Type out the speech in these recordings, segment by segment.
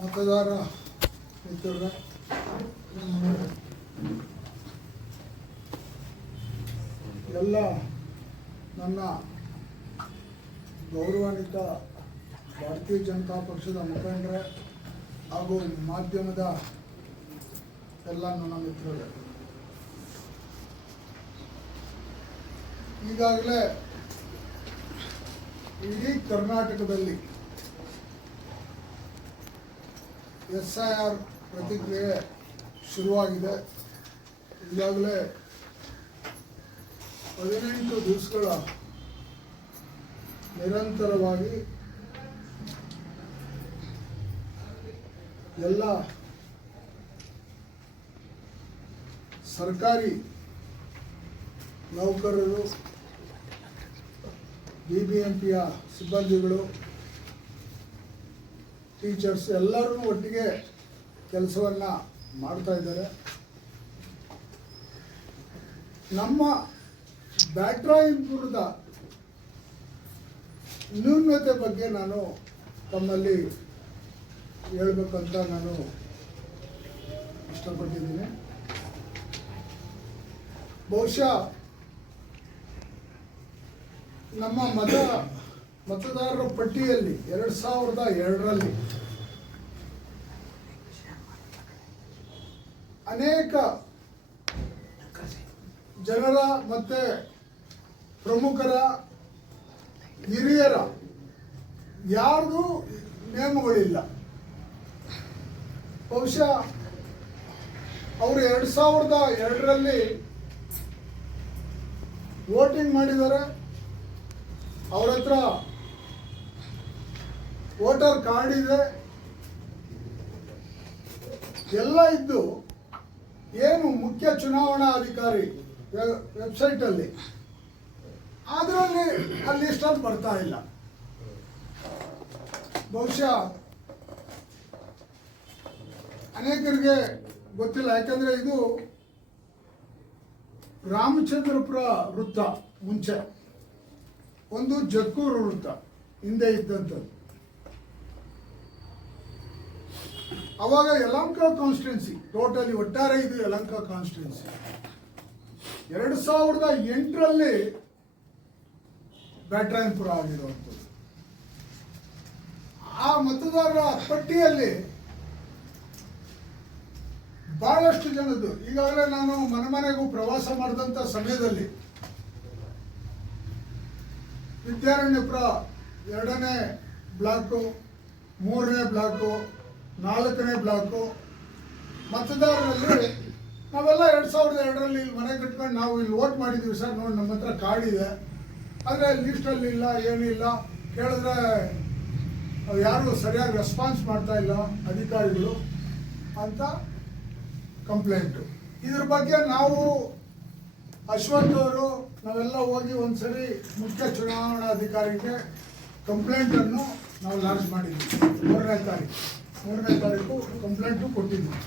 ಮತದಾರ ಮಿತ್ರರೇ, ಎಲ್ಲ ನನ್ನ ಗೌರವಾನ್ವಿತ ಭಾರತೀಯ ಜನತಾ ಪಕ್ಷದ ಮುಖಂಡರೇ ಹಾಗೂ ಮಾಧ್ಯಮದ ಎಲ್ಲ ನನ್ನ ಮಿತ್ರರೇ, ಈಗಾಗಲೇ ಇಡೀ ಕರ್ನಾಟಕದಲ್ಲಿ SIR ಪ್ರತಿಕ್ರಿಯೆ ಶುರುವಾಗಿದೆ. ಈಗಾಗಲೇ 18 ದಿವಸಗಳ ನಿರಂತರವಾಗಿ ಎಲ್ಲ ಸರ್ಕಾರಿ ನೌಕರರು, BBMPಯ ಸಿಬ್ಬಂದಿಗಳು, ಟೀಚರ್ಸ್ ಎಲ್ಲರೂ ಒಟ್ಟಿಗೆ ಕೆಲಸವನ್ನು ಮಾಡ್ತಾ ಇದ್ದಾರೆ. ನಮ್ಮ ಬ್ಯಾಟ್ರಾಯನಪುರದ ನ್ಯೂನತೆ ಬಗ್ಗೆ ನಾನು ತಮ್ಮಲ್ಲಿ ಹೇಳಬೇಕಂತ ನಾನು ಇಷ್ಟಪಟ್ಟಿದ್ದೀನಿ. ಬಹುಶಃ ನಮ್ಮ ಮತದಾರರ ಪಟ್ಟಿಯಲ್ಲಿ 2002ರಲ್ಲಿ ಅನೇಕ ಜನರ ಮತ್ತು ಪ್ರಮುಖರ, ಹಿರಿಯರ ಯಾರ್ದು ನೇಮಗಳಿಲ್ಲ. ಬಹುಶಃ ಅವರು 2002ರಲ್ಲಿ ವೋಟಿಂಗ್ ಮಾಡಿದ್ದಾರೆ. ಅವ್ರ ಹತ್ರ ವೋಟರ್ ಕಾರ್ಡ್ ಇದೆ, ಎಲ್ಲ ಇದ್ದು ಏನು ಮುಖ್ಯ ಚುನಾವಣಾ ಅಧಿಕಾರಿ ವೆಬ್ಸೈಟಲ್ಲಿ ಅದರಲ್ಲಿ ಆ ಲಿಸ್ಟಲ್ಲಿ ಬರ್ತಾ ಇಲ್ಲ. ಬಹುಶಃ ಅನೇಕರಿಗೆ ಗೊತ್ತಿಲ್ಲ, ಯಾಕಂದರೆ ಇದು ರಾಮಚಂದ್ರಪುರ ವೃತ್ತ ಮುಂಚೆ, ಒಂದು ಜಕ್ಕೂರು ವೃತ್ತ ಹಿಂದೆ ಇದ್ದಂಥದ್ದು. ಅವಾಗ ಯಲಹಂಕ ಕಾನ್ಸ್ಟಿಟ್ಯೂನ್ಸಿ ಟೋಟಲಿ ಒಟ್ಟಾರೆ ಇದು ಯಲಹಂಕ ಕಾನ್ಸ್ಟಿಟ್ಯೂನ್ಸಿ 2008ರಲ್ಲಿ ಬ್ಯಾಟ್ರಾಯನಪುರ ಆಗಿರುವಂಥದ್ದು. ಆ ಮತದಾರರ ಪಟ್ಟಿಯಲ್ಲಿ ಬಹಳಷ್ಟು ಜನದ್ದು ಈಗಾಗಲೇ ನಾನು ಮನೆಗೂ ಪ್ರವಾಸ ಮಾಡಿದಂಥ ಸಮಯದಲ್ಲಿ ವಿದ್ಯಾರಣ್ಯಪುರ 2ನೇ ಬ್ಲಾಕು, 3ನೇ ಬ್ಲಾಕು, 4ನೇ ಬ್ಲಾಕು ಮತದಾರರಲ್ಲಿ ನಾವೆಲ್ಲ 2002ರಲ್ಲಿ ಇಲ್ಲಿ ಮನೆ ಕಟ್ಕೊಂಡು ನಾವು ಇಲ್ಲಿ ವೋಟ್ ಮಾಡಿದ್ದೀವಿ ಸರ್, ನೋಡಿ ನಮ್ಮ ಹತ್ರ ಕಾರ್ಡ್ ಇದೆ, ಆದರೆ ಲಿಸ್ಟಲ್ಲಿ ಇಲ್ಲ, ಏನಿಲ್ಲ, ಕೇಳಿದ್ರೆ ಯಾರು ಸರಿಯಾಗಿ ರೆಸ್ಪಾನ್ಸ್ ಮಾಡ್ತಾ ಇಲ್ಲ ಅಧಿಕಾರಿಗಳು ಅಂತ ಕಂಪ್ಲೇಂಟು. ಇದ್ರ ಬಗ್ಗೆ ನಾವು ಅಶ್ವಥ್ ಅವರು ನಾವೆಲ್ಲ ಹೋಗಿ ಒಂದ್ಸರಿ ಮುಖ್ಯ ಚುನಾವಣಾಧಿಕಾರಿಗೆ ಕಂಪ್ಲೇಂಟನ್ನು ನಾವು ಲಾಂಚ್ ಮಾಡಿದ್ವಿ. 3ನೇ ತಾರೀಕು ಕಂಪ್ಲೇಂಟು ಕೊಟ್ಟಿದ್ವಿ.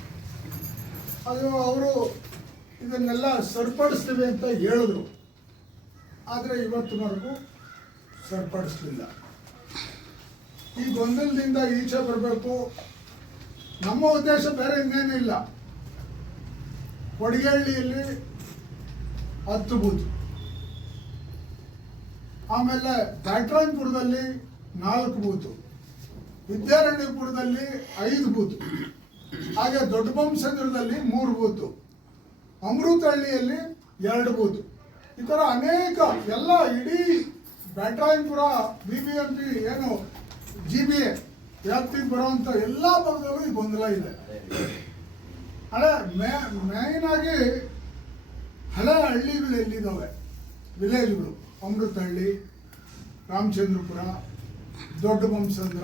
ಅದು ಅವರು ಇದನ್ನೆಲ್ಲ ಸರಿಪಡಿಸ್ತೀವಿ ಅಂತ ಹೇಳಿದ್ರು, ಆದರೆ ಇವತ್ತಿನವರೆಗೂ ಸರಿಪಡಿಸಲಿಲ್ಲ. ಈ ಗೊಂದಲದಿಂದ ಈಚೆ ಬರಬೇಕು. ನಮ್ಮ ಉದ್ದೇಶ ಬೇರೆ ಇನ್ನೇನೂ ಇಲ್ಲ. ಕೊಡಿಗೇಹಳ್ಳಿಯಲ್ಲಿ 10 ಬೂತ್, ಆಮೇಲೆ ಬ್ಯಾಟ್ರಾಯನಪುರದಲ್ಲಿ 4 ಬೂತು, ವಿದ್ಯಾರಣ್ಯಪುರದಲ್ಲಿ 5 ಬೂತ್, ಹಾಗೆ ದೊಡ್ಡಬೊಮ್ಮಸಂದ್ರದಲ್ಲಿ 3 ಬೂತು, ಅಮೃತಹಳ್ಳಿಯಲ್ಲಿ 2 ಬೂತ್. ಈ ಥರ ಅನೇಕ ಎಲ್ಲ ಇಡೀ ಬ್ಯಾಟ್ರಾಯನಪುರ BBMP ಏನು GBA ವ್ಯಾಪ್ತಿಗೆ ಬರುವಂಥ ಎಲ್ಲ ಭಾಗದಲ್ಲೂ ಈ ಗೊಂದಲ ಇದೆ. ಹಳೆ ಮೇಯ್ನ್ ಆಗಿ ಹಳೆ ಹಳ್ಳಿಗಳು ಎಲ್ಲಿದ್ದಾವೆ, ವಿಲೇಜ್ಗಳು, ಅಮೃತಹಳ್ಳಿ, ರಾಮಚಂದ್ರಪುರ, ದೊಡ್ಡಬೊಮ್ಮಸಂದ್ರ,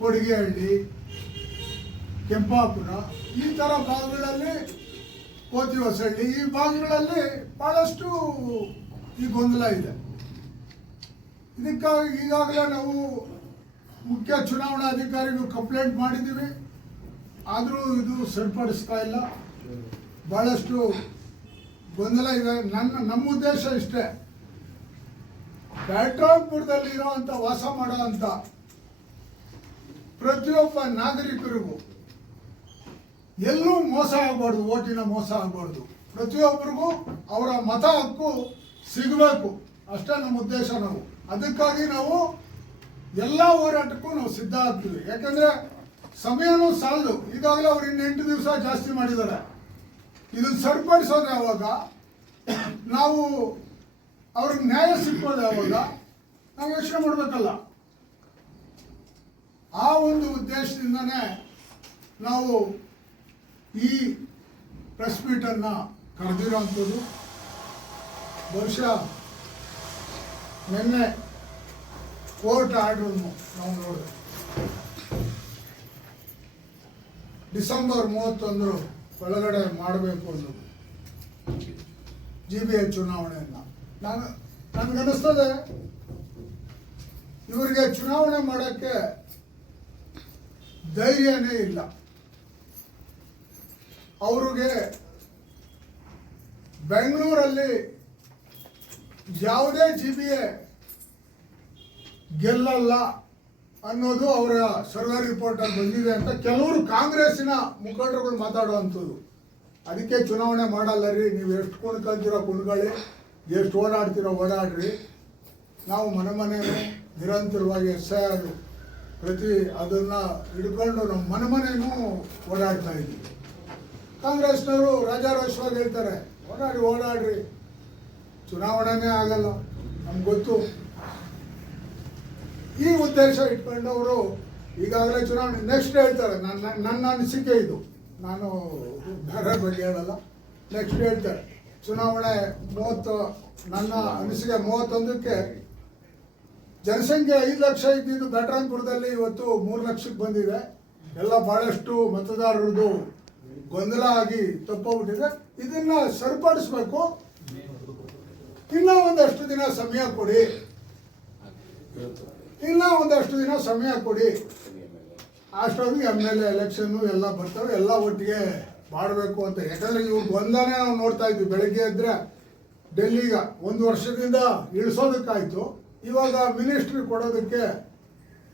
ಕೊಡಿಗೆಹಳ್ಳಿ, ಕೆಂಪಾಪುರ, ಈ ಥರ ಭಾಗಗಳಲ್ಲಿ, ಕೋತಿವಸಳ್ಳಿ, ಈ ಭಾಗಗಳಲ್ಲಿ ಭಾಳಷ್ಟು ಈ ಗೊಂದಲ ಇದೆ. ಇದಕ್ಕಾಗಿ ಈಗಾಗಲೇ ನಾವು ಮುಖ್ಯ ಚುನಾವಣಾಧಿಕಾರಿಗೂ ಕಂಪ್ಲೇಂಟ್ ಮಾಡಿದ್ದೀವಿ, ಆದರೂ ಇದು ಸರಿಪಡಿಸ್ತಾ ಇಲ್ಲ. ಭಾಳಷ್ಟು ಗೊಂದಲ ಇದೆ. ನಮ್ಮ ಉದ್ದೇಶ ಇಷ್ಟೇ, ಬ್ಯಾಟ್ರಾಯ್ಪುರದಲ್ಲಿ ಇರೋವಂಥ ವಾಸ ಮಾಡೋವಂಥ ಪ್ರತಿಯೊಬ್ಬ ನಾಗರಿಕರಿಗೂ ಎಲ್ಲೂ ಮೋಸ ಆಗಬಾರ್ದು, ಓಟಿನ ಮೋಸ ಆಗಬಾರ್ದು. ಪ್ರತಿಯೊಬ್ಬರಿಗೂ ಅವರ ಮತ ಹಕ್ಕು ಸಿಗಬೇಕು, ಅಷ್ಟೇ ನಮ್ಮ ಉದ್ದೇಶ. ಅದಕ್ಕಾಗಿ ನಾವು ಎಲ್ಲ ಹೋರಾಟಕ್ಕೂ ನಾವು ಸಿದ್ಧ ಆಗ್ತೀವಿ. ಯಾಕಂದರೆ ಸಮಯನೂ ಸಾಲದು. ಈಗಾಗಲೇ ಅವ್ರು ಇನ್ನು 8 ದಿವಸ ಜಾಸ್ತಿ ಮಾಡಿದ್ದಾರೆ. ಇದನ್ನು ಸರಿಪಡಿಸೋದು ಯಾವಾಗ, ನಾವು ಅವ್ರಿಗೆ ನ್ಯಾಯ ಸಿಕ್ಕೋದು ಯಾವಾಗ, ನಾವು ಯೋಚನೆ ಮಾಡಬೇಕಲ್ಲ. ಆ ಒಂದು ಉದ್ದೇಶದಿಂದನೇ ನಾವು ಈ ಪ್ರೆಸ್ ಮೀಟನ್ನು ಕರೆದಿರೋಂಥದ್ದು. ಬಹುಶಃ ನಿನ್ನೆ ಕೋರ್ಟ್ ಆರ್ಡ್ರನ್ನು ನಾವು ನೋಡಿದೆ. ಡಿಸೆಂಬರ್ 31 ಒಳಗಡೆ ಮಾಡಬೇಕು ಅನ್ನೋದು GBA ಚುನಾವಣೆಯನ್ನು. ನನಗನ್ನಿಸ್ತದೆ ಇವರಿಗೆ ಚುನಾವಣೆ ಮಾಡೋಕ್ಕೆ ಧೈರ್ಯನೇ ಇಲ್ಲ. ಅವ್ರಿಗೆ ಬೆಂಗಳೂರಲ್ಲಿ ಯಾವುದೇ GBA ಗೆಲ್ಲಲ್ಲ ಅನ್ನೋದು ಅವರ ಸರ್ವೆ ರಿಪೋರ್ಟಲ್ಲಿ ಬಂದಿದೆ ಅಂತ ಕೆಲವರು ಕಾಂಗ್ರೆಸ್ಸಿನ ಮುಖಂಡರುಗಳು ಮಾತಾಡುವಂಥದ್ದು. ಅದಕ್ಕೆ ಚುನಾವಣೆ ಮಾಡಲ್ಲ ರೀ, ನೀವು ಎಷ್ಟು ಕುಣ್ಕೊಳ್ತೀರೋ ಕುಣ್ಕೊಳ್ಳಿ, ಎಷ್ಟು ಓಡಾಡ್ತೀರೋ ಓಡಾಡ್ರಿ, ನಾವು ಮನೆ ನಿರಂತರವಾಗಿ SIR ಅದನ್ನು ಹಿಡ್ಕೊಂಡು ನಮ್ಮ ಮನೆನೂ ಓಡಾಡ್ತಾ ಇದ್ದೀವಿ. ಕಾಂಗ್ರೆಸ್ನವರು ರಾಜಾರೋಷವಾಗಿ ಹೇಳ್ತಾರೆ, ಓಡಾಡ್ರಿ, ಚುನಾವಣೆನೇ ಆಗಲ್ಲ, ನಮ್ಗೆ ಗೊತ್ತು. ಈ ಉದ್ದೇಶ ಇಟ್ಕೊಂಡವರು ಈಗಾಗಲೇ ಚುನಾವಣೆ ನೆಕ್ಸ್ಟ್ ಹೇಳ್ತಾರೆ. ನನ್ನ ಅನಿಸಿಕೆ ಇದು, ನಾನು ಬೇರೆ ಬಗ್ಗೆ ಹೇಳಲ್ಲ. ನೆಕ್ಸ್ಟ್ ಹೇಳ್ತಾರೆ ಚುನಾವಣೆ 30, ನನ್ನ ಅನಿಸಿಕೆ 31ಕ್ಕೆ ಜನಸಂಖ್ಯೆ 5 ಲಕ್ಷ ಇದ್ದಿದ್ದು ಬ್ಯಾಟ್ರಾಯ್ಪುರದಲ್ಲಿ ಇವತ್ತು 3 ಲಕ್ಷಕ್ಕೆ ಬಂದಿದೆ. ಎಲ್ಲ ಭಾಳಷ್ಟು ಮತದಾರರದು ಗೊಂದಲ ಆಗಿ ತಪ್ಪೋಗ್ಬಿಟ್ಟಿದೆ. ಇದನ್ನ ಸರಿಪಡಿಸ್ಬೇಕು. ಇನ್ನೂ ಒಂದಷ್ಟು ದಿನ ಸಮಯ ಕೊಡಿ, ಅಷ್ಟೊಂದಿಗೆ MLA ಎಲೆಕ್ಷನ್ನು ಎಲ್ಲ ಬರ್ತವೆ, ಎಲ್ಲ ಒಟ್ಟಿಗೆ ಮಾಡಬೇಕು ಅಂತ. ಯಾಕಂದರೆ ಇವ್ರು ಗೊಂದಲನೇ ನಾವು ನೋಡ್ತಾ ಇದ್ವಿ. ಬೆಳಗ್ಗೆ ಇದ್ದರೆ ಡೆಲ್ಲಿಗೆ 1 ವರ್ಷದಿಂದ ಇಳಿಸೋದಕ್ಕಾಯ್ತು, ಇವಾಗ ಮಿನಿಸ್ಟ್ರಿ ಕೊಡೋದಕ್ಕೆ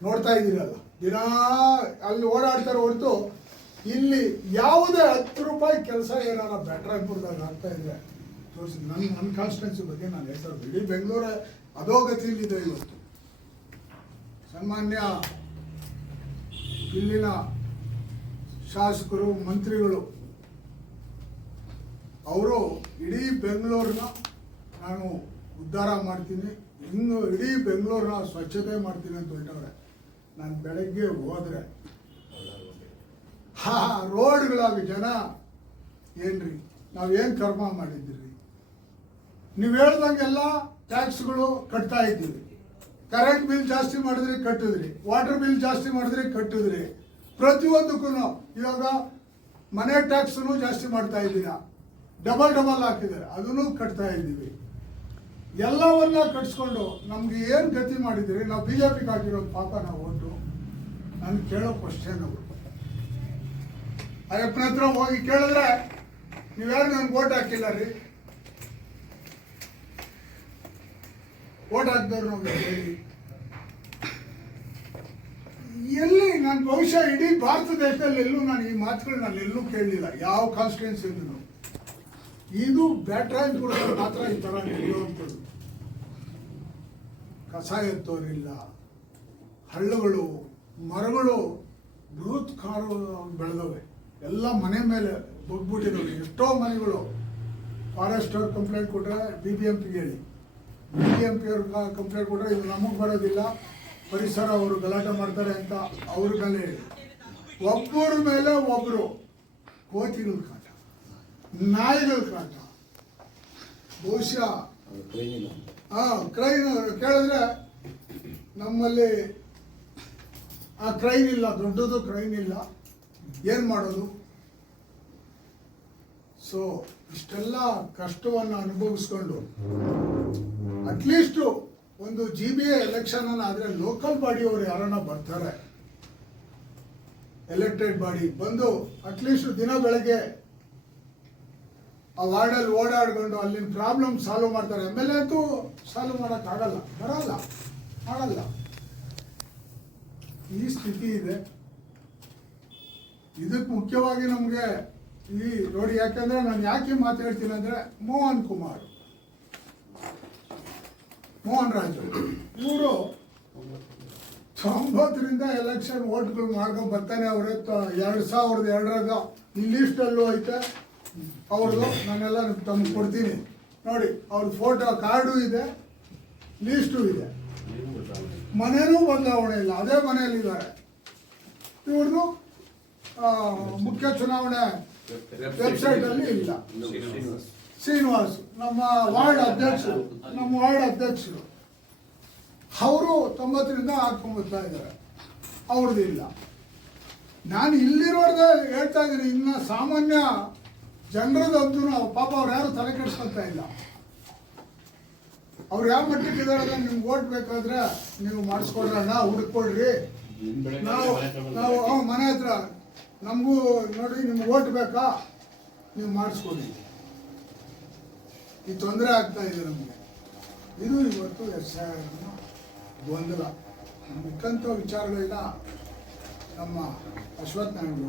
ನೋಡ್ತಾ ಇದ್ದೀರಲ್ಲ, ದಿನ ಅಲ್ಲಿ ಓಡಾಡ್ತಾರೆ ಹೊರತು ಇಲ್ಲಿ ಯಾವುದೇ 10 ರೂಪಾಯಿ ಕೆಲಸ ಏನಾರ ಬ್ಯಾಟ್ರಾಯ್ಪುರದಾಗ ಆಗ್ತಾ ಇದೆ ತೋರಿಸಿ. ನನ್ನ ಕಾನ್ಸ್ಟಿಟ್ಯೂನ್ಸಿ ಬಗ್ಗೆ ನಾನು ಹೇಳ್ತಾ ಇದ್ದೀನಿ. ಇಡೀ ಬೆಂಗಳೂರೇ ಅಧೋಗತಿಯಲ್ಲಿದೆ ಇವತ್ತು. ಸನ್ಮಾನ್ಯ ಇಲ್ಲಿನ ಶಾಸಕರು, ಮಂತ್ರಿಗಳು ಅವರು ಇಡೀ ಬೆಂಗಳೂರನ್ನ ನಾನು ಉದ್ಧಾರ ಮಾಡ್ತೀನಿ, ಇನ್ನು ಇಡೀ ಬೆಂಗಳೂರನ್ನ ಸ್ವಚ್ಛತೆ ಮಾಡ್ತೀನಿ ಅಂತ ಹೊರಟವ್ರೆ. ನಾನು ಬೆಳಗ್ಗೆ ಹೋದರೆ ರೋಡ್ಗಳಾಗಿ ಜನ ಏನ್ರಿ ನಾವೇನು ಕರ್ಮ ಮಾಡಿದ್ದೀರಿ, ನೀವು ಹೇಳ್ದಂಗೆಲ್ಲ ಟ್ಯಾಕ್ಸ್ಗಳು ಕಟ್ತಾ ಇದ್ದೀವಿ. ಕರೆಂಟ್ ಬಿಲ್ ಜಾಸ್ತಿ ಮಾಡಿದ್ರಿ ಕಟ್ಟಿದ್ರಿ, ವಾಟರ್ ಬಿಲ್ ಜಾಸ್ತಿ ಮಾಡಿದ್ರಿ ಕಟ್ಟಿದ್ರಿ, ಪ್ರತಿಯೊಂದಕ್ಕೂ ಇವಾಗ ಮನೆ ಟ್ಯಾಕ್ಸನ್ನು ಜಾಸ್ತಿ ಮಾಡ್ತಾ ಇದ್ದೀರಾ, ಡಬಲ್ ಹಾಕಿದ್ದಾರೆ, ಅದನ್ನು ಕಟ್ತಾ ಇದ್ದೀವಿ. ಎಲ್ಲವನ್ನ ಕಟ್ಸ್ಕೊಂಡು ನಮ್ಗೆ ಏನು ಗತಿ ಮಾಡಿದ್ದೀರಿ? ನಾವು BJPಗೆ ಹಾಕಿರೋದು ಪಾಪ ನಾವು ಓಟು. ನಾನು ಕೇಳೋ ಕ್ವಶನ್ ಅವರು ಅಯ್ಯಪ್ಪನ ಹತ್ರ ಹೋಗಿ ಕೇಳಿದ್ರೆ ನೀವ್ಯಾರು ನನ್ಗೆ ಓಟ್ ಹಾಕಿಲ್ಲ ರೀ, ಓಟ್ ಹಾಕಿದವ್ರು ನಾವು ಹೇಳಿ ಎಲ್ಲಿ? ನಾನು ಬಹುಶಃ ಇಡೀ ಭಾರತ ದೇಶದಲ್ಲಿ ಎಲ್ಲೂ ನಾನು ಈ ಮಾತುಗಳು ನಾನು ಎಲ್ಲೂ ಕೇಳಲಿಲ್ಲ, ಯಾವ ಕಾನ್ಸ್ಟಿಟ್ಯೂನ್ಸಿಯಲ್ಲೂ. ಇದು ಬ್ಯಾಟ್ರಾಯ್ಪುರ ಮಾತ್ರ ಈ ಥರ ನಡೆಯುವಂಥದ್ದು. ಕಸ ಎತ್ತೋರಿಲ್ಲ, ಹಳ್ಳಗಳು ಮರಗಳು ಬೃಹತ್ ಕಾರು ಬೆಳೆದವೆ, ಎಲ್ಲ ಮನೆ ಮೇಲೆ ಬಗ್ಬಿಟ್ಟಿದ್ದಾವೆ. ಎಷ್ಟೋ ಮನೆಗಳು ಫಾರೆಸ್ಟ್ ಅವ್ರು ಕಂಪ್ಲೇಂಟ್ ಕೊಟ್ಟರೆ BBMPಗೆ ಹೇಳಿ, BBMP ಅವ್ರು ಕಂಪ್ಲೇಂಟ್ ಕೊಟ್ಟರೆ ಇದು ನಮಗೆ ಬರೋದಿಲ್ಲ, ಪರಿಸರ ಅವರು ಗಲಾಟೆ ಮಾಡ್ತಾರೆ ಅಂತ ಅವ್ರ ಮೇಲೆ ಹೇಳಿ. ಒಬ್ಬರ ಮೇಲೆ ಒಬ್ಬರು ಕೋತಿಗಳ ಕಾಟ, ನಾಯಿಗಳ ಕಾಟ. ಬಹುಶಃ ಕ್ರೈನ್ ಕೇಳಿದ್ರೆ ನಮ್ಮಲ್ಲಿ ಆ ಕ್ರೈನ್ ಇಲ್ಲ, ದೊಡ್ಡದು ಕ್ರೈನ್ ಇಲ್ಲ, ಏನು ಮಾಡೋದು? ಸೊ ಇಷ್ಟೆಲ್ಲ ಕಷ್ಟವನ್ನು ಅನುಭವಿಸ್ಕೊಂಡು ಅಟ್ಲೀಸ್ಟು ಒಂದು GBA ಎಲೆಕ್ಷನ್ ಆದರೆ ಲೋಕಲ್ ಬಾಡಿಯವರು ಯಾರನ್ನ ಬರ್ತಾರೆ, ಎಲೆಕ್ಟೆಡ್ ಬಾಡಿ ಬಂದು ಅಟ್ಲೀಸ್ಟ್ ದಿನ ಬೆಳಗ್ಗೆ ಆ ವಾರ್ಡಲ್ಲಿ ಓಡಾಡ್ಕೊಂಡು ಅಲ್ಲಿನ ಪ್ರಾಬ್ಲಮ್ ಸಾಲ್ವ್ ಮಾಡ್ತಾರೆ. ಎಮ್.ಎಲ್.ಎ ಅಂತೂ ಸಾಲ್ವ್ ಮಾಡೋಕ್ಕಾಗಲ್ಲ, ಮಾಡಲ್ಲ. ಈ ಸ್ಥಿತಿ ಇದೆ. ಇದಕ್ಕೆ ಮುಖ್ಯವಾಗಿ ನಮಗೆ ಈ ನೋಡಿ, ಯಾಕಂದ್ರೆ ನಾನು ಯಾಕೆ ಮಾತಾಡ್ತೀನಿ ಅಂದ್ರೆ ಮೋಹನ್ ರಾಜು ಇವರು 90ರಿಂದ ಎಲೆಕ್ಷನ್ ವೋಟ್ಗಳು ಮಾಡ್ಕೊಂಡು ಬರ್ತಾನೆ. ಅವರೇ 2002 ಈ ಲೀಸ್ಟಲ್ಲೂ ಐತೆ ಅವ್ರದ್ದು. ನಾನೆಲ್ಲ ತಮ್ಗೆ ಕೊಡ್ತೀನಿ ನೋಡಿ. ಅವ್ರ ಫೋಟೋ ಕಾರ್ಡು ಇದೆ, ಲೀಸ್ಟು ಇದೆ, ಮನೇನೂ ಬದಲಾವಣೆ ಇಲ್ಲ, ಅದೇ ಮನೆಯಲ್ಲಿದ್ದಾರೆ. ಇವ್ರದ್ದು ಮುಖ್ಯ ಚುನಾವಣೆ ವೆಬ್ಸೈಟಲ್ಲಿ ಇಲ್ಲ. ಶ್ರೀನಿವಾಸ್ ನಮ್ಮ ವಾರ್ಡ್ ಅಧ್ಯಕ್ಷರು ಅವರು 90ರಿಂದ ಹಾಕೊಂಡ್ಬರ್ತಾ ಇದ್ದಾರೆ, ಅವ್ರದ್ದು ಇಲ್ಲ. ನಾನು ಇಲ್ಲಿರೋದೇ ಹೇಳ್ತಾ ಇದ್ದೀನಿ. ಇನ್ನು ಸಾಮಾನ್ಯ ಜನರದಂತೂ ಪಾಪ ಅವ್ರು ಯಾರು ತಲೆ ಕೆಡಿಸ್ಕೊಳ್ತಾ ಇಲ್ಲ. ಅವ್ರು ಯಾವ ಮಟ್ಟಿಗೆ ಇದ್ದಾರೆ, ನಿಮ್ಗೆ ಓಟ್ ಬೇಕಾದ್ರೆ ನೀವು ಮಾಡಿಸ್ಕೊಡ್ರಣ್ಣ, ಹುಡುಕೊಡ್ರಿ, ನಾವು ಮನೆ ಹತ್ರ ನಮಗೂ ನೋಡಿ ನಿಮ್ಗೆ ಓಟ್ ಬೇಕಾ ನೀವು ಮಾಡಿಸ್ಕೊಡಿ. ಈ ತೊಂದರೆ ಆಗ್ತಾ ಇದೆ ನಮಗೆ. ಇದು ಇವತ್ತು ಗೊಂದಲ. ಮಿಕ್ಕಂಥ ವಿಚಾರಗಳನ್ನ ನಮ್ಮ ಅಶ್ವಥ್ ನಾರಾಯಣ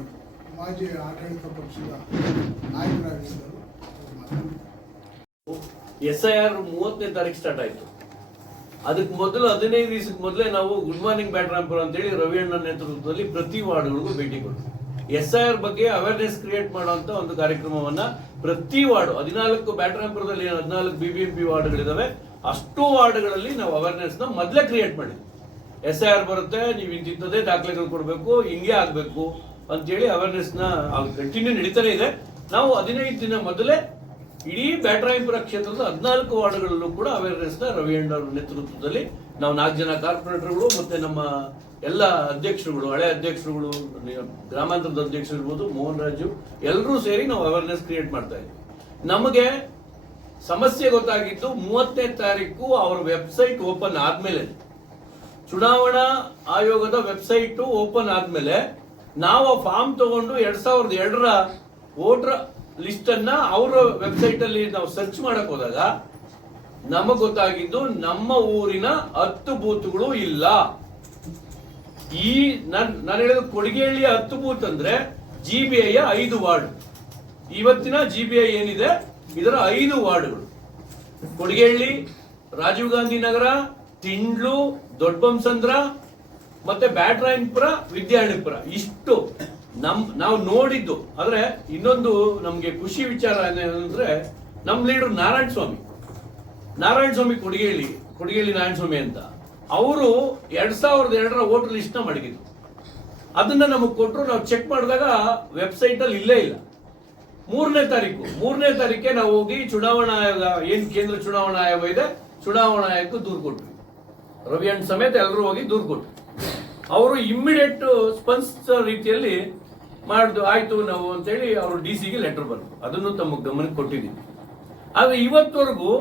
ಮಾಜಿ ಆಡಳಿತ ಪಕ್ಷದ ನಾಯಕರಾಗಿದ್ದರು. SIR 30ನೇ ತಾರೀಕು ಸ್ಟಾರ್ಟ್ ಆಯ್ತು. ಅದಕ್ಕೆ ಮೊದಲು 15 ದಿವಸಕ್ಕೆ ಮೊದಲೇ ನಾವು ಗುಡ್ ಮಾರ್ನಿಂಗ್ ಬ್ಯಾಟ್ರಾಂಪುರ ಅಂತೇಳಿ ರವಿ ಅಣ್ಣ ನೇತೃತ್ವದಲ್ಲಿ ಪ್ರತಿ ವಾರ್ಡ್ಗಳಿಗೂ ಭೇಟಿ ಕೊಡ್ತೀವಿ. SIR ಬಗ್ಗೆ ಅವೇರ್ನೆಸ್ ಕ್ರಿಯೇಟ್ ಮಾಡುವಂತ ಒಂದು ಕಾರ್ಯಕ್ರಮವನ್ನ ಪ್ರತಿ ವಾರ್ಡ್ 14 ಬ್ಯಾಟ್ರಾಂಪುರದಲ್ಲಿ 14 BBMP ವಾರ್ಡ್ಗಳಿದಾವೆ, ಅಷ್ಟು ವಾರ್ಡ್ಗಳಲ್ಲಿ ನಾವು ಅವೇರ್ನೆಸ್ ನ ಮೊದಲೇ ಕ್ರಿಯೇಟ್ ಮಾಡಿದ್ವಿ. SIR ಬರುತ್ತೆ, ನೀವು ಇಂತಿಂತದೇ ದಾಖಲೆಗಳು ಕೊಡಬೇಕು, ಹಿಂಗೆ ಆಗ್ಬೇಕು ಅಂತೇಳಿ ಅವೇರ್ನೆಸ್ ನ ಕಂಟಿನ್ಯೂ ನಡೀತಾನೆ ಇದೆ. ನಾವು 15 ದಿನ ಮೊದಲೇ ಇಡೀ ಬ್ಯಾಟರಾಯಪುರ ಕ್ಷೇತ್ರದ 14 ವಾರ್ಡ್ಗಳಲ್ಲೂ ಕೂಡ ಅವೇರ್ನೆಸ್ ನ ರವಿ ಅಣ್ಣ ಅವರ ನೇತೃತ್ವದಲ್ಲಿ ನಾವು 4 ಜನ ಕಾರ್ಪೊರೇಟರ್ಗಳು ಮತ್ತೆ ನಮ್ಮ ಎಲ್ಲ ಅಧ್ಯಕ್ಷರುಗಳು, ಹಳೆ ಅಧ್ಯಕ್ಷರುಗಳು, ಗ್ರಾಮಾಂತರದ ಅಧ್ಯಕ್ಷರು ಇರ್ಬೋದು, ಮೋಹನ್ ರಾಜು, ಎಲ್ಲರೂ ಸೇರಿ ನಾವು ಅವೇರ್ನೆಸ್ ಕ್ರಿಯೇಟ್ ಮಾಡ್ತಾ ಇದ್ದೀವಿ. ನಮಗೆ ಸಮಸ್ಯೆ ಗೊತ್ತಾಗಿದ್ದು 30ನೇ ತಾರೀಕು ಅವರ ವೆಬ್ಸೈಟ್ ಓಪನ್ ಆದ್ಮೇಲೆ, ಚುನಾವಣಾ ಆಯೋಗದ ವೆಬ್ಸೈಟ್ ಓಪನ್ ಆದ್ಮೇಲೆ ನಾವು ಆ ಫಾರ್ಮ್ ತಗೊಂಡು 2002ರ ವೋಟರ್ ಲಿಸ್ಟ್ ಅನ್ನ ಅವರ ವೆಬ್ಸೈಟ್ ಅಲ್ಲಿ ನಾವು ಸರ್ಚ್ ಮಾಡಕ್ ಹೋದಾಗ ನಮಗ್ ಗೊತ್ತಾಗಿದ್ದು ನಮ್ಮ ಊರಿನ 10 ಬೂತ್ಗಳು ಇಲ್ಲ. ಈ ನಾನು ಹೇಳಿದ ಕೊಡಿಗೇಳಿಯ 10 ಬೂತ್ ಅಂದ್ರೆ GBI 5 ವಾರ್ಡ್. ಇವತ್ತಿನ GBI ಏನಿದೆ ಇದರ 5 ವಾರ್ಡ್ಗಳು: ಕೊಡಿಗೇಳಿ, ರಾಜೀವ್ ಗಾಂಧಿ ನಗರ, ತಿಂಡ್ಲು, ದೊಡ್ಡಬೊಮ್ಮಸಂದ್ರ ಮತ್ತೆ ಬ್ಯಾಟರಾಯನಪುರ, ವಿದ್ಯಾರಣ್ಯಪುರ. ಇಷ್ಟು ನಾವು ನೋಡಿದ್ದು. ಆದ್ರೆ ಇನ್ನೊಂದು ನಮ್ಗೆ ಖುಷಿ ವಿಚಾರ ಏನಂದ್ರೆ ನಮ್ ಲೀಡರ್ ನಾರಾಯಣ ಸ್ವಾಮಿ ಕೊಡಿಗೇಳಿ ನಾರಾಯಣ ಸ್ವಾಮಿ ಅಂತ, ಅವರು 2002ರ ವೋಟರ್ ಲಿಸ್ಟ್ ನ ಮಡಗಿದ್ರು. ಅದನ್ನ ನಮಗ್ ಕೊಟ್ಟರು. ನಾವು ಚೆಕ್ ಮಾಡಿದಾಗ ವೆಬ್ಸೈಟ್ ಅಲ್ಲಿ ಇಲ್ಲೇ ಇಲ್ಲ. 3ನೇ ತಾರೀಕೆ ನಾವು ಹೋಗಿ ಚುನಾವಣಾ ಆಯೋಗ, ಏನ್ ಕೇಂದ್ರ ಚುನಾವಣಾ ಆಯೋಗ ಇದೆ, ಚುನಾವಣಾ ಆಯೋಗಕ್ಕೆ ದೂರು ಕೊಟ್ವಿ. ರವಿ ಅಣ್ಣ ಸಮೇತ ಎಲ್ಲರೂ ಹೋಗಿ ದೂರು ಕೊಟ್ವಿ. ಅವರು ಇಮ್ಮಿಡಿಯೇಟ್ ಸ್ಪಂದಿಸಿದ ರೀತಿಯಲ್ಲಿ ಮಾಡುದು ಆಯ್ತು ನಾವು ಅಂತೇಳಿ ಅವರು DC ಲೆಟರ್ ಬಂತು. ಅದನ್ನು ತಮ್ಮ ಗಮನಕ್ಕೆ ಕೊಟ್ಟಿದ್ದೀವಿ. ಆದ್ರೆ ಇವತ್ತವರೆಗೂ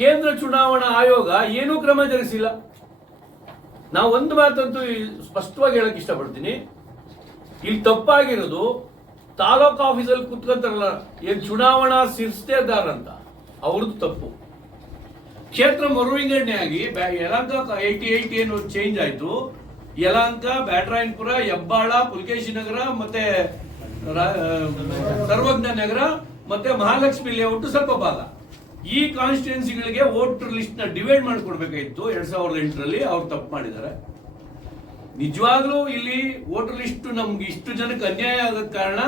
ಕೇಂದ್ರ ಚುನಾವಣಾ ಆಯೋಗ ಏನೂ ಕ್ರಮ ಜರುಗಿಸಿಲ್ಲ. ನಾವು ಒಂದು ಮಾತಂತೂ ಸ್ಪಷ್ಟವಾಗಿ ಹೇಳಕ್ ಇಷ್ಟಪಡ್ತೀನಿ, ಇಲ್ಲಿ ತಪ್ಪಾಗಿರೋದು ತಾಲೂಕು ಆಫೀಸಲ್ಲಿ ಕುತ್ಕೊಂತಾರಲ್ಲ ಏನ್ ಚುನಾವಣಾ ಶಿರಸ್ತೇದಾರ ಅಂತ, ಅವ್ರದ್ದು ತಪ್ಪು. ಕ್ಷೇತ್ರ ಮರು ವಿಂಗಡಣೆ ಆಗಿ ಯಲಹಂಕ 88 ಏನು ಚೇಂಜ್ ಆಯ್ತು, ಯಲಹಂಕ, ಬ್ಯಾಟರಾಯನಪುರ, ಹೆಬ್ಬಾಳ, ಪುಲಕೇಶಿ ನಗರ ಮತ್ತೆ ಸರ್ವಜ್ಞ ನಗರ ಮತ್ತೆ ಮಹಾಲಕ್ಷ್ಮಿ ಲೇಔಟ್ ಸ್ವಲ್ಪ ಭಾಗ, ಈ ಕಾನ್ಸ್ಟಿಟ್ಯೂನ್ಸಿಗಳಿಗೆ ವೋಟರ್ ಲಿಸ್ಟ್ ನ ಡಿವೈಡ್ ಮಾಡಿಕೊಡ್ಬೇಕಾಗಿತ್ತು 2008ರಲ್ಲಿ. ಅವ್ರು ತಪ್ಪು ಮಾಡಿದ್ದಾರೆ. ನಿಜವಾಗ್ಲೂ ಇಲ್ಲಿ ವೋಟರ್ ಲಿಸ್ಟ್ ನಮ್ಗೆ ಇಷ್ಟು ಜನಕ್ಕೆ ಅನ್ಯಾಯ ಆಗದ ಕಾರಣ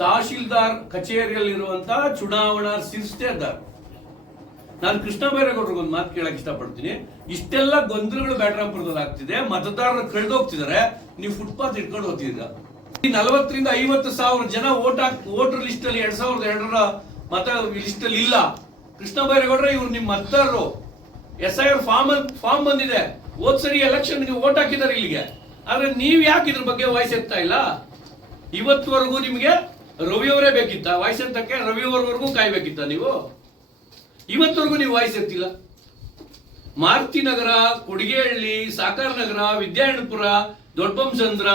ತಹಶೀಲ್ದಾರ್ ಕಚೇರಿಯಲ್ಲಿರುವಂತಹ ಚುನಾವಣಾ ಶಿರಸ್ತೇದಾರ್. ನಾನು ಕೃಷ್ಣ ಬೈರೇಗೌಡರಿಗೆ ಒಂದು ಮಾತು ಕೇಳಕ್ ಇಷ್ಟಪಡ್ತೀನಿ. ಇಷ್ಟೆಲ್ಲ ಗೊಂದಲಗಳು ಬ್ಯಾಟರಾಯನಪುರದಲ್ಲಿ ಆಗ್ತಿದೆ, ಮತದಾರರು ಕಳೆದೋಗ್ತಿದ್ದಾರೆ, ನೀವು ಫುಟ್ಪಾತ್ ಇಟ್ಕೊಂಡು ಹೋಗ್ತಿದ್ದೀರಾ. 40ರಿಂದ 50 ಸಾವಿರ ಜನ ವೋಟರ್ ಲಿಸ್ಟ್ ಅಲ್ಲಿ 2002ರ ಮತ ಲಿಸ್ಟ್ ಅಲ್ಲಿ ಇಲ್ಲ. ಕೃಷ್ಣ ಬೈರೇಗೌಡ್ರೆ, ಇವ್ರು ನಿಮ್ ಮತದಾರರು. SIR ಫಾರ್ಮ್ ಬಂದಿದೆ, ಹೋದ್ ಸರಿ ಎಲೆಕ್ಷನ್ಗೆ ವೋಟ್ ಹಾಕಿದ್ದಾರೆ ಇಲ್ಲಿಗೆ. ಆದ್ರೆ ನೀವ್ ಯಾಕೆ ಇದ್ರ ಬಗ್ಗೆ ವಾಯ್ಸ್ ಎತ್ತಾ ಇಲ್ಲ? ಇವತ್ತುವರೆಗೂ ನಿಮ್ಗೆ ರವಿಯವರೇ ಬೇಕಿತ್ತ ವಾಯ್ಸ್ ಎತ್ತಕ್ಕೆ? ರವಿಯವರೆಗೂ ಕಾಯ್ಬೇಕಿತ್ತ ನೀವು? ಇವತ್ತವರೆಗೂ ನೀವು ವಾಯ್ಸ್ ಎತ್ತಿಲ್ಲ. ಮಾರುತಿ ನಗರ, ಕೊಡಿಗೇಹಳ್ಳಿ, ಸಾಕಾರ ನಗರ, ವಿದ್ಯಾರಣ್ಯಪುರ, ದೊಡ್ಡಬೊಮ್ಮಸಂದ್ರ,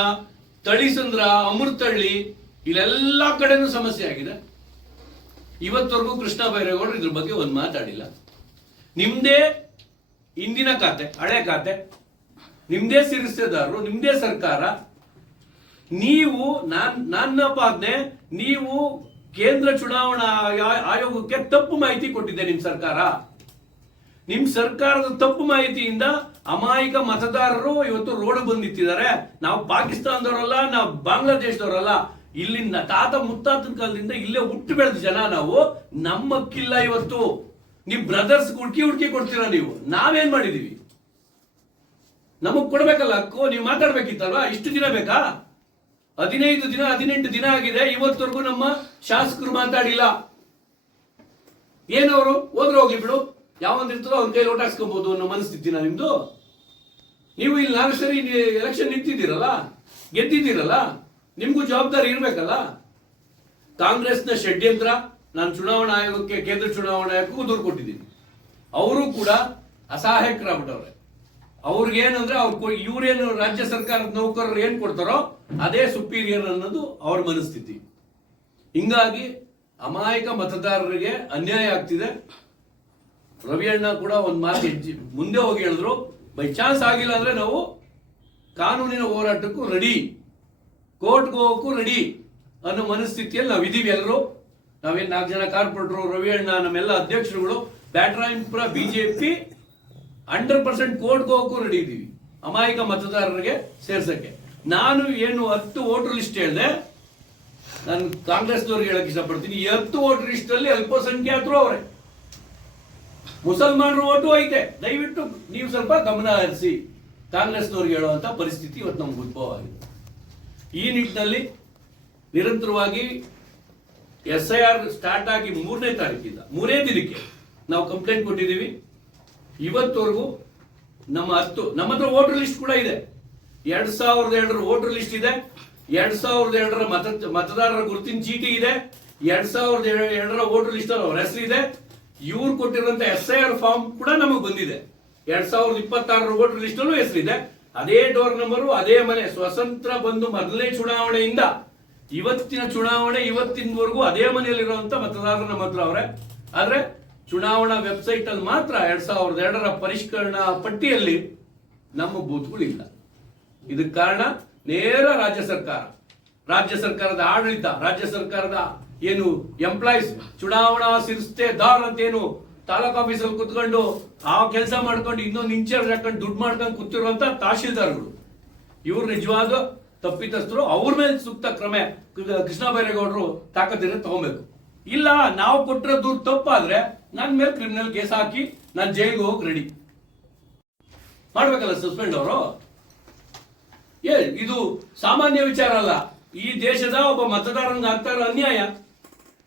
ತಳಿಸಂದ್ರ, ಅಮೃತಹಳ್ಳಿ, ಇಲ್ಲೆಲ್ಲಾ ಕಡೆನೂ ಸಮಸ್ಯೆ ಆಗಿದೆ. ಇವತ್ತವರೆಗೂ ಕೃಷ್ಣ ಬೈರೇಗೌಡರು ಇದ್ರ ಬಗ್ಗೆ ಒಂದು ಮಾತಾಡಿಲ್ಲ. ನಿಮ್ದೇ ಇಂದಿನ ಖಾತೆ, ಹಳೆ ಖಾತೆ, ನಿಮ್ದೇ ಸಿರಿಸ್ತೆದಾರರು, ನಿಮ್ದೇ ಸರ್ಕಾರ. ನೀವು ನನ್ನ ಪಾದನೆ, ನೀವು ಕೇಂದ್ರ ಚುನಾವಣಾ ಆಯೋಗಕ್ಕೆ ತಪ್ಪು ಮಾಹಿತಿ ಕೊಟ್ಟಿದೆ ನಿಮ್ ಸರ್ಕಾರ. ನಿಮ್ ಸರ್ಕಾರದ ತಪ್ಪು ಮಾಹಿತಿಯಿಂದ ಅಮಾಯಕ ಮತದಾರರು ಇವತ್ತು ರೋಡ್ ಬಂದು ನಿಂತಿದ್ದಾರೆ. ನಾವು ಪಾಕಿಸ್ತಾನದವರಲ್ಲ, ನಾವು ಬಾಂಗ್ಲಾದೇಶದವರಲ್ಲ, ಇಲ್ಲಿಂದ ತಾತ ಮುತ್ತಾತನ ಕಾಲದಿಂದ ಇಲ್ಲೇ ಹುಟ್ಟು ಬೆಳೆದ ಜನ ನಾವು. ನಮ್ಮ ಹಕ್ಕಿಲ್ಲ ಇವತ್ತು. ನಿಮ್ ಬ್ರದರ್ಸ್ ಹುಡ್ಕಿ ಕೊಡ್ತೀರಾ ನೀವು. ನಾವೇನ್ ಮಾಡಿದೀವಿ? ನಮಗ್ ಕೊಡ್ಬೇಕಲ್ಲ ಹಕ್ಕು. ನೀವು ಮಾತಾಡ್ಬೇಕಿತ್ತಲ್ವಾ? ಇಷ್ಟು ದಿನ ಬೇಕಾ? 15 ದಿನ 18 ದಿನ ಆಗಿದೆ, ಇವತ್ತವರೆಗೂ ನಮ್ಮ ಶಾಸಕರು ಮಾತಾಡಿಲ್ಲ. ಏನವರು ಹೋದ್ರೆ ಹೋಗ್ಲಿ ಬಿಡು, ಯಾವಂದಿರ್ತದೋ ಅವ್ನ ಕೈ ಲೋಟ ಹಾಕ್ಸ್ಕೊಬಹುದು ಅನ್ನೋ ಮನಸ್ಥಿತಿನ ನಿಮ್ದು? ನೀವು ಇಲ್ಲಿ 4 ಸರಿ ಎಲೆಕ್ಷನ್ ನಿಂತಿದ್ದೀರಲ್ಲ, ಗೆದ್ದಿದ್ದೀರಲ್ಲ, ನಿಮ್ಗೂ ಜವಾಬ್ದಾರಿ ಇರ್ಬೇಕಲ್ಲ. ಕಾಂಗ್ರೆಸ್ನ ಷಡ್ಯಂತ್ರ ನಾನು ಚುನಾವಣಾ ಆಯೋಗಕ್ಕೆ, ಕೇಂದ್ರ ಚುನಾವಣಾ ಆಯೋಗಕ್ಕೂ ದೂರು ಕೊಟ್ಟಿದ್ದೀನಿ. ಅವರು ಕೂಡ ಅಸಹಾಯಕರಾಗ್ಬಿಟ್ಟವ್ರೆ. ಅವ್ರಿಗೇನಂದ್ರೆ ಇವ್ರೇನು ರಾಜ್ಯ ಸರ್ಕಾರದ ನೌಕರರು ಏನ್ ಕೊಡ್ತಾರೋ ಅದೇ ಸುಪೀರಿಯರ್ ಅನ್ನೋದು ಅವ್ರ ಮನಸ್ಥಿತಿ. ಹಿಂಗಾಗಿ ಅಮಾಯಕ ಮತದಾರರಿಗೆ ಅನ್ಯಾಯ ಆಗ್ತಿದೆ. ರವಿ ಅಣ್ಣ ಕೂಡ ಒಂದು ಮಾತು ಮುಂದೆ ಹೋಗಿ ಹೇಳಿದ್ರು, ಬೈ ಚಾನ್ಸ್ ಆಗಿಲ್ಲ ಅಂದ್ರೆ ನಾವು ಕಾನೂನಿನ ಹೋರಾಟಕ್ಕೂ ರೆಡಿ, ಕೋರ್ಟ್ಗೆ ಹೋಗೋಕ್ಕೂ ರೆಡಿ ಅನ್ನೋ ಮನಸ್ಥಿತಿಯಲ್ಲಿ ನಾವಿದೀವಿ ಎಲ್ಲರೂ. ನಾವೇನ್ 4 ಜನ ಕಾರ್ಪೊರೇಟರು, ರವಿ ಅಣ್ಣ, ನಮ್ಮೆಲ್ಲ ಅಧ್ಯಕ್ಷರುಗಳು, ಬ್ಯಾಟರಾಯಂಪುರ ಬಿಜೆಪಿ 100% ಕೋರ್ಟ್ಗೆ ಹೋಗೋಕ್ಕೂ ರೆಡಿ ಇದ್ದೀವಿ ಅಮಾಯಕ ಮತದಾರರಿಗೆ ಸೇರ್ಸಕ್ಕೆ. ನಾನು ಏನು 10 ವೋಟರ್ ಲಿಸ್ಟ್ ಹೇಳಿದೆ, ನಾನು ಕಾಂಗ್ರೆಸ್ನವ್ರಿಗೆ ಹೇಳಕ್ ಇಷ್ಟಪಡ್ತೀನಿ. ಈ 10 ವೋಟರ್ ಲಿಸ್ಟ್ ಅಲ್ಲಿ ಅಲ್ಪಸಂಖ್ಯಾತರು ಅವರೇ, ಮುಸಲ್ಮಾನರು ಓಟು ಐತೆ. ದಯವಿಟ್ಟು ನೀವು ಸ್ವಲ್ಪ ಗಮನ ಹರಿಸಿ. ಕಾಂಗ್ರೆಸ್ನವ್ರಿಗೆ ಹೇಳುವಂತ ಪರಿಸ್ಥಿತಿ ಇವತ್ತು ನಮ್ಗೆ ಉದ್ಭವ ಆಗಿದೆ. ಈ ನಿಟ್ಟಿನಲ್ಲಿ ನಿರಂತರವಾಗಿ SIR ಸ್ಟಾರ್ಟ್ ಆಗಿ 3ನೇ ತಾರೀಕಿಂದ 3ನೇ ದಿನಕ್ಕೆ ನಾವು ಕಂಪ್ಲೇಂಟ್ ಕೊಟ್ಟಿದ್ದೀವಿ. ಇವತ್ತವರೆಗೂ ನಮ್ಮ ಹತ್ರ ವೋಟರ್ ಲಿಸ್ಟ್ ಕೂಡ ಇದೆ. 2002 ವೋಟರ್ ಲಿಸ್ಟ್ ಇದೆ, 2002 ಮತದಾರರ ಗುರುತಿನ ಚೀಟಿ ಇದೆ, 2002 ವೋಟರ್ ಲಿಸ್ಟ್ ಅವ್ರ ಹೆಸರು ಇದೆ. ಇವ್ರು ಕೊಟ್ಟಿರುವಂತ SIR ಫಾರ್ಮ್ ಕೂಡ ನಮಗೆ ಬಂದಿದೆ. 2026 ವೋಟರ್ ಲಿಸ್ಟ್ ಅಲ್ಲೂ ಹೆಸರಿದೆ. ಅದೇ ಡೋರ್ ನಂಬರು, ಅದೇ ಮನೆ. ಸ್ವತಂತ್ರ ಬಂದು ಮೊದಲನೇ ಚುನಾವಣೆಯಿಂದ ಇವತ್ತಿನ ಚುನಾವಣೆ ಇವತ್ತಿನವರೆಗೂ ಅದೇ ಮನೆಯಲ್ಲಿರುವಂತ ಮತದಾರರು ನಮ್ಮ ಹತ್ರ ಅವರೇ. ಆದ್ರೆ ಚುನಾವಣಾ ವೆಬ್ಸೈಟ್ ಅಲ್ಲಿ ಮಾತ್ರ 2002 ಪರಿಷ್ಕರಣಾ ಪಟ್ಟಿಯಲ್ಲಿ ನಮ್ಮ ಬೂತ್ಗಳಿಲ್ಲ. ಇದಕ್ಕೆ ಕಾರಣ ನೇರ ರಾಜ್ಯ ಸರ್ಕಾರದ ಆಡಳಿತ, ರಾಜ್ಯ ಸರ್ಕಾರದ ಏನು ಎಂಪ್ಲಾಯೀಸ್, ಚುನಾವಣಾ ಸಿರಿಸ್ತೆದಾರ್ ಅಂತ ಏನು ತಾಲೂಕ್ ಆಫೀಸಲ್ಲಿ ಕುತ್ಕೊಂಡು ಆ ಕೆಲಸ ಮಾಡ್ಕೊಂಡು ಇನ್ನೊಂದು ಇನ್ಚಾರ್ಜ್ ಹಾಕೊಂಡು ದುಡ್ಡು ಮಾಡ್ಕೊಂಡು ಕೂತಿರುವಂತ ತಹಶೀಲ್ದಾರ್ಗಳು, ಇವ್ರು ನಿಜವಾದ ತಪ್ಪಿತಸ್ಥರು. ಅವ್ರ ಮೇಲೆ ಸೂಕ್ತ ಕ್ರಮ ಕೃಷ್ಣ ಬೈರೇಗೌಡರು ತಾಕತ್ತಿದ್ರೆ ತಗೊಬೇಕು. ಇಲ್ಲ ನಾವು ಕೊಟ್ಟಿರೋ ದೂರು ತಪ್ಪಾದ್ರೆ ನನ್ನ ಮೇಲೆ ಕ್ರಿಮಿನಲ್ ಕೇಸ್ ಹಾಕಿ ನಾನು ಜೈಲ್ಗೆ ಹೋಗಿ ರೆಡಿ ಮಾಡ್ಬೇಕಲ್ಲ ಸಸ್ಪೆಂಡ್ ಅವರು. ಇದು ಸಾಮಾನ್ಯ ವಿಚಾರ ಅಲ್ಲ. ಈ ದೇಶದ ಒಬ್ಬ ಮತದಾರಂಗ ಆಗ್ತಾ ಇರೋ ಅನ್ಯಾಯ.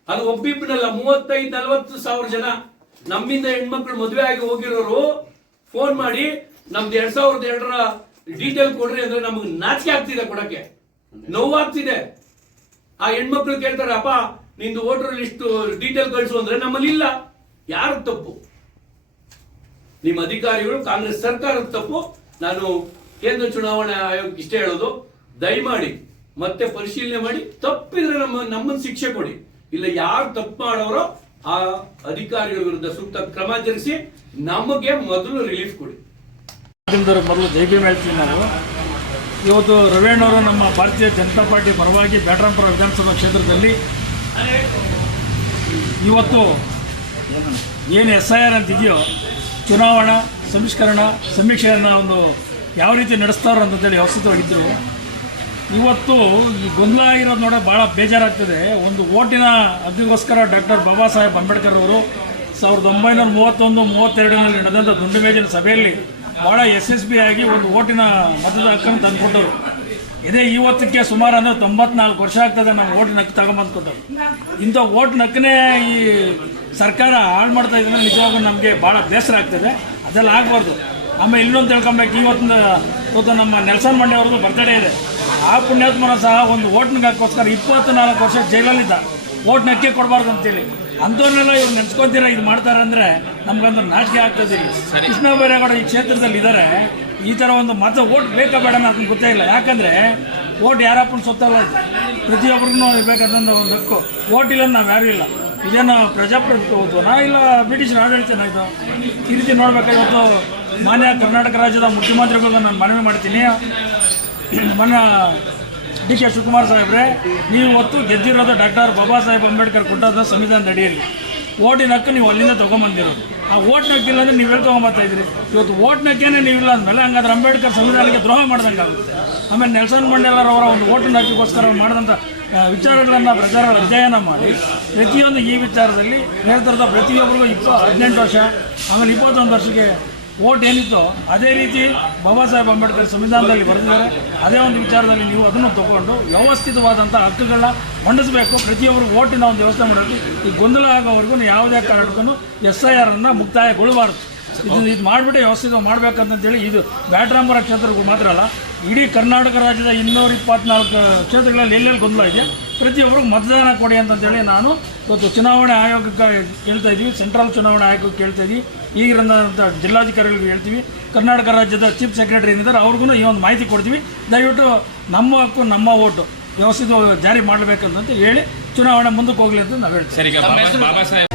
ಅದು ಒಬ್ಬಿಬ್ಬರಲ್ಲ, 35-40 ಸಾವಿರ ಜನ ನಮ್ಮಿಂದ ಹೆಣ್ಮಕ್ಳು ಮದುವೆ ಆಗಿ ಹೋಗಿರೋರು ಫೋನ್ ಮಾಡಿ ನಮ್ದು 2002 ಡೀಟೇಲ್ ಕೊಡ್ರಿ ಅಂದ್ರೆ ನಮ್ಗೆ ನಾಚಿಕೆ ಆಗ್ತಿದೆ, ಕೊಡಕ್ಕೆ ನೋವಾಗ್ತಿದೆ. ಆ ಹೆಣ್ಮಕ್ಳು ಕೇಳ್ತಾರೆ, ಅಪ್ಪ ನಿಂದು ವೋಟರ್ ಲಿಸ್ಟ್ ಡೀಟೇಲ್ ಕಳಿಸು ಅಂದ್ರೆ ನಮ್ಮಲ್ಲಿ ಇಲ್ಲ. ಯಾರ ತಪ್ಪು? ನಿಮ್ಮ ಅಧಿಕಾರಿಗಳು, ಕಾಂಗ್ರೆಸ್ ಸರ್ಕಾರದ ತಪ್ಪು. ನಾನು ಕೇಂದ್ರ ಚುನಾವಣಾ ಆಯೋಗಕ್ಕೆ ಇಷ್ಟೇ ಹೇಳೋದು, ದಯಮಾಡಿ ಮತ್ತೆ ಪರಿಶೀಲನೆ ಮಾಡಿ, ತಪ್ಪಿದ್ರೆ ನಮ್ಮನ್ನು ಶಿಕ್ಷೆ ಕೊಡಿ. ಇಲ್ಲ ಯಾರು ತಪ್ಪು ಮಾಡೋರೋ ಆ ಅಧಿಕಾರಿಗಳ ವಿರುದ್ಧ ಸೂಕ್ತ ಕ್ರಮ ಜರುಗಿಸಿ ನಮಗೆ ಮೊದಲು ರಿಲೀಫ್ ಕೊಡಿ. ಮೊದಲು ಜೈ ಭೀಮ್ ಹೇಳ್ತೀವಿ ನಾವು. ಇವತ್ತು ರವಿಯಣ್ಣವರು ನಮ್ಮ ಭಾರತೀಯ ಜನತಾ ಪಾರ್ಟಿ ಪರವಾಗಿ ಬ್ಯಾಟರಾಯಂಪುರ ವಿಧಾನಸಭಾ ಕ್ಷೇತ್ರದಲ್ಲಿ ಇವತ್ತು ಏನು SIR ಅಂತಿದೆಯೋ ಚುನಾವಣಾ ಸಂಸ್ಕರಣಾ ಸಮೀಕ್ಷೆಯನ್ನು ಒಂದು ಯಾವ ರೀತಿ ನಡೆಸ್ತಾರೋ ಅಂತೇಳಿ ವ್ಯವಸ್ಥಿತವಾಗಿದ್ದರು. ಇವತ್ತು ಈ ಗೊಂದಲ ಆಗಿರೋದು ನೋಡೋ ಭಾಳ ಬೇಜಾರಾಗ್ತದೆ. ಒಂದು ಓಟಿನ ಹಕ್ಕಿಗೋಸ್ಕರ ಡಾಕ್ಟರ್ ಬಾಬಾ ಸಾಹೇಬ್ ಅಂಬೇಡ್ಕರ್ ಅವರು 1931-32ನಲ್ಲಿ ನಡೆದಂಥ ದುಂಡು ಮೇಜಿನ ಸಭೆಯಲ್ಲಿ ಭಾಳ ಯಶಸ್ವಿಯಾಗಿ ಒಂದು ಓಟಿನ ಮತದ ಹಕ್ಕನ್ನು ತಂದುಕೊಟ್ಟರು. ಇದೇ ಇವತ್ತಕ್ಕೆ ಸುಮಾರು ಅಂದರೆ 94 ವರ್ಷ ಆಗ್ತದೆ ನಮ್ಮ ಓಟಿನ ಹಕ್ಕು ತಗೊಂಬಂದು ಕೊಟ್ಟರು. ಇಂಥ ಓಟಿನ ಹಕ್ಕನ್ನೇ ಈ ಸರ್ಕಾರ ಹಾಳು ಮಾಡ್ತಾ ಇದ್ರೆ ನಿಜವಾಗೂ ನಮಗೆ ಭಾಳ ಬೇಸರ ಆಗ್ತದೆ. ಅದೆಲ್ಲ ಆಗಬಾರ್ದು. ಆಮೇಲೆ ಇನ್ನೊಂದು ತಿಳ್ಕೊಬೇಕು, ಇವತ್ತು ನಮ್ಮ ನೆಲ್ಸನ್ ಮಂಡೆ ಅವ್ರದ್ದು ಬರ್ತಡೇ ಇದೆ. ಆ ಪುಣ್ಯಾತ್ಮನ ಸಹ ಒಂದು ಓಟ್ನಿಗೆ ಹಾಕೋಸ್ಕರ 24 ವರ್ಷ ಜೈಲಲ್ಲಿದ್ದ. ಓಟ್ನ ಹಕ್ಕಿ ಕೊಡಬಾರ್ದು ಅಂತೇಳಿ ಅಂಥವ್ರನ್ನೆಲ್ಲ ಇವ್ರು ನೆನ್ಸ್ಕೊತೀರ ಇದು ಮಾಡ್ತಾರೆ ಅಂದರೆ ನಮ್ಗಂದ್ರೆ ನಾಚಿಕೆ ಆಗ್ತದೆ. ಕೃಷ್ಣ ಬೈರೇಗೌಡ ಈ ಕ್ಷೇತ್ರದಲ್ಲಿ ಇದ್ದಾರೆ. ಈ ಥರ ಒಂದು ಓಟ್ ಬೇಕಾ ಬೇಡ ಅದನ್ನು ಗೊತ್ತೇ ಇಲ್ಲ. ಯಾಕಂದರೆ ಓಟ್ ಯಾರಪ್ಪನ ಸೊತ್ತಲ್ಲ, ಪ್ರತಿಯೊಬ್ಬರಿಗೂ ಬೇಕಾದಂಥ ಒಂದು ಹಕ್ಕು. ಓಟ್ ಇಲ್ಲ ನಾವು ಯಾರೂ ಇಲ್ಲ. ಇದೇನು ಪ್ರಜಾಪ್ರಭುತ್ವನಾ ಇಲ್ಲ ಬ್ರಿಟಿಷ್ ಆಡಳಿತನ ಇದು? ಈ ರೀತಿ ನೋಡ್ಬೇಕಾದ್ರೆ ಇವತ್ತು ಮಾನ್ಯ ಕರ್ನಾಟಕ ರಾಜ್ಯದ ಮುಖ್ಯಮಂತ್ರಿಗಳಿಗೆ ನಾನು ಮನವಿ ಮಾಡ್ತೀನಿ. ಮೊನ್ನೆ ಡಿ ಕೆ ಶಿವಕುಮಾರ್ ಸಾಹೇಬ್ರೆ, ನೀವು ಇವತ್ತು ಗೆದ್ದಿರೋದು ಡಾಕ್ಟರ್ ಬಾಬಾ ಸಾಹೇಬ್ ಅಂಬೇಡ್ಕರ್ ಕೊಟ್ಟಾದ ಸಂವಿಧಾನದ ಅಡಿಯಲ್ಲಿ. ಓಟಿನ ಹಕ್ಕು ನೀವು ಅಲ್ಲಿಂದ ತೊಗೊಂಬಂದಿರೋದು. ಆ ಓಟ್ನ ಹಕ್ಕಿಲ್ಲ ಅಂದರೆ ನೀವು ಎಲ್ಲಿ ತೊಗೊಂಬರ್ತಾ ಇದ್ರಿ? ಇವತ್ತು ಓಟ್ನ ಹಕ್ಕೇನೆ ನೀವಿಲ್ಲ ಅಂದಮೇಲೆ ಹಂಗಾದ್ರೆ ಅಂಬೇಡ್ಕರ್ ಸಂವಿಧಾನಕ್ಕೆ ದ್ರೋಹ ಮಾಡ್ದಂಗೆ ಆಗುತ್ತೆ. ಆಮೇಲೆ ನೆಲ್ಸನ್ ಮಂಡೇಲರವರ ಒಂದು ಓಟಿನ ಹಕ್ಕಿಗೋಸ್ಕರ ಮಾಡಿದಂಥ ವಿಚಾರಗಳನ್ನು ಪ್ರಚಾರಗಳ ಅಧ್ಯಯನ ಮಾಡಿ ಪ್ರತಿಯೊಂದು ಈ ವಿಚಾರದಲ್ಲಿ ಹೇಳ್ತಿರೋದು ಪ್ರತಿಯೊಬ್ಬರಿಗೂ 18 ವರ್ಷ ಆಮೇಲೆ 21 ವರ್ಷಕ್ಕೆ ಓಟ್ ಏನಿತ್ತು ಅದೇ ರೀತಿ ಬಾಬಾ ಸಾಹೇಬ್ ಅಂಬೇಡ್ಕರ್ ಸಂವಿಧಾನದಲ್ಲಿ ಬರೆದಿದ್ದಾರೆ. ಅದೇ ಒಂದು ವಿಚಾರದಲ್ಲಿ ನೀವು ಅದನ್ನು ತಗೊಂಡು ವ್ಯವಸ್ಥಿತವಾದಂಥ ಹಕ್ಕುಗಳನ್ನ ಮಂಡಿಸಬೇಕು. ಪ್ರತಿಯೊಬ್ಬರಿಗೂ ಓಟಿನ ಒಂದು ವ್ಯವಸ್ಥೆ ಮಾಡಬೇಕು. ಈ ಗೊಂದಲ ಆಗೋವರೆಗೂ ಯಾವುದೇ ಕಾರಣಕ್ಕೂ SIR ಅನ್ನು ಮುಕ್ತಾಯಗೊಳ್ಳಬಾರ್ದು. ಇದು ಮಾಡಿಬಿಟ್ಟು ವ್ಯವಸ್ಥಿತ ಮಾಡಬೇಕಂತೇಳಿ ಇದು ಬ್ಯಾಟರಾಂಪುರ ಕ್ಷೇತ್ರಗಳು ಮಾತ್ರ ಅಲ್ಲ, ಇಡೀ ಕರ್ನಾಟಕ ರಾಜ್ಯದ 224 ಕ್ಷೇತ್ರಗಳಲ್ಲಿ ಎಲ್ಲೆಲ್ಲಿ ಗೊಂದಲ ಇದೆ ಪ್ರತಿಯೊಬ್ಬರಿಗೂ ಮತದಾನ ಕೊಡಿ ಅಂತಂತೇಳಿ ನಾನು ಇವತ್ತು ಚುನಾವಣಾ ಆಯೋಗಕ್ಕೆ ಹೇಳ್ತಾ ಇದ್ದೀವಿ, ಸೆಂಟ್ರಲ್ ಚುನಾವಣಾ ಆಯೋಗಕ್ಕೆ ಕೇಳ್ತಾ ಇದ್ದೀವಿ, ಈಗಿರಂಥ ಜಿಲ್ಲಾಧಿಕಾರಿಗಳಿಗೆ ಹೇಳ್ತೀವಿ, ಕರ್ನಾಟಕ ರಾಜ್ಯದ ಚೀಫ್ ಸೆಕ್ರೆಟರಿ ಏನಿದ್ದಾರೆ ಅವ್ರಿಗೂ ಈ ಒಂದು ಮಾಹಿತಿ ಕೊಡ್ತೀವಿ. ದಯವಿಟ್ಟು ನಮ್ಮ ಹಕ್ಕು ನಮ್ಮ ಓಟು ವ್ಯವಸ್ಥಿತ ಜಾರಿ ಮಾಡಬೇಕಂತ ಹೇಳಿ ಚುನಾವಣೆ ಮುಂದಕ್ಕೆ ಹೋಗಲಿ ಅಂತ ನಾವು ಹೇಳ್ತೀವಿ.